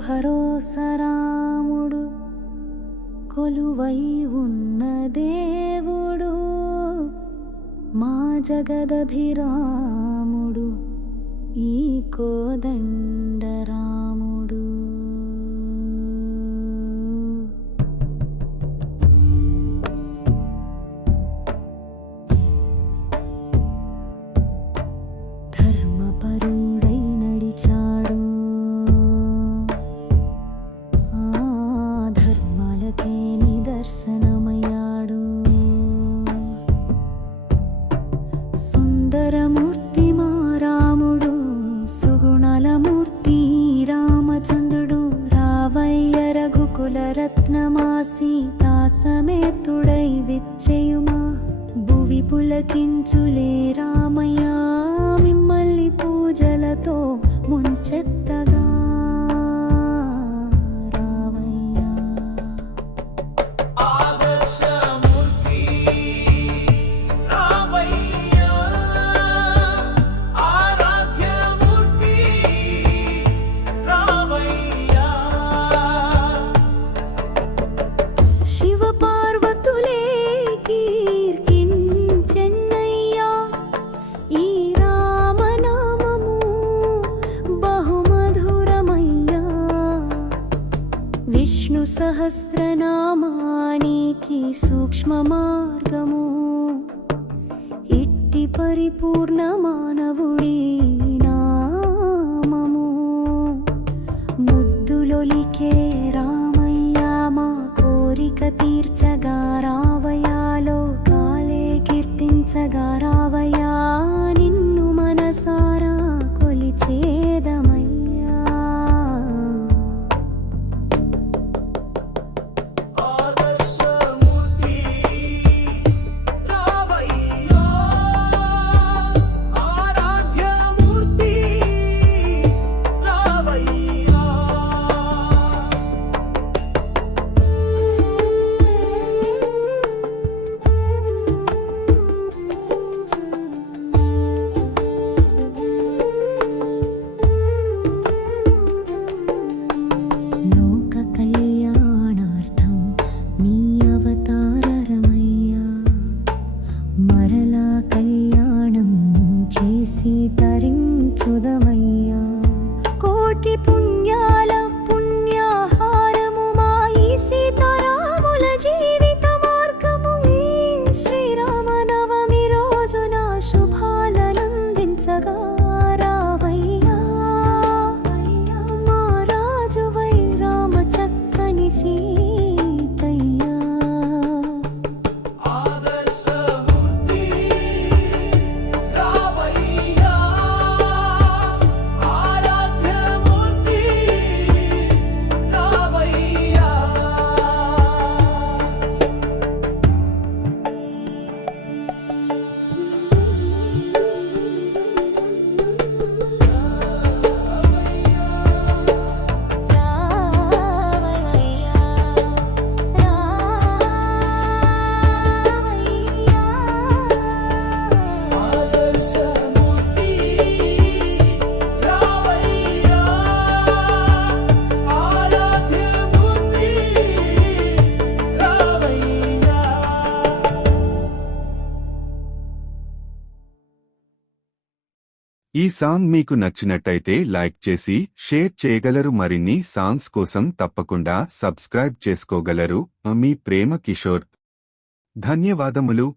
భరోసరాముడు కొలువై ఉన్న దేవుడు మా జగదభిరాముడు ఈ కోదండరా సుందరమూర్తి మా రాముడు సుగుణాల రామచంద్రుడు రావయ్య రఘుకుల రత్నమా సీతా సమేతుడై విచ్చేయుమా. భువి పులకించులే రామయ్య శివ పార్వతులే ఈ రామనామము బహుమధురమయ్యా. విష్ణు సహస్రనామానికి సూక్ష్మ మార్గము ఇట్టి పరిపూర్ణ మానవుడి I gotta. శుభాలనందించగా రావయ్యా ఈ సాంగ్ మీకు నచ్చినట్టయితే లైక్ చేసి షేర్ చేయగలరు. మరిన్ని సాంగ్స్ కోసం తప్పకుండా సబ్స్క్రైబ్ చేసుకోగలరు. మీ ప్రేమ కిషోర్. ధన్యవాదములు.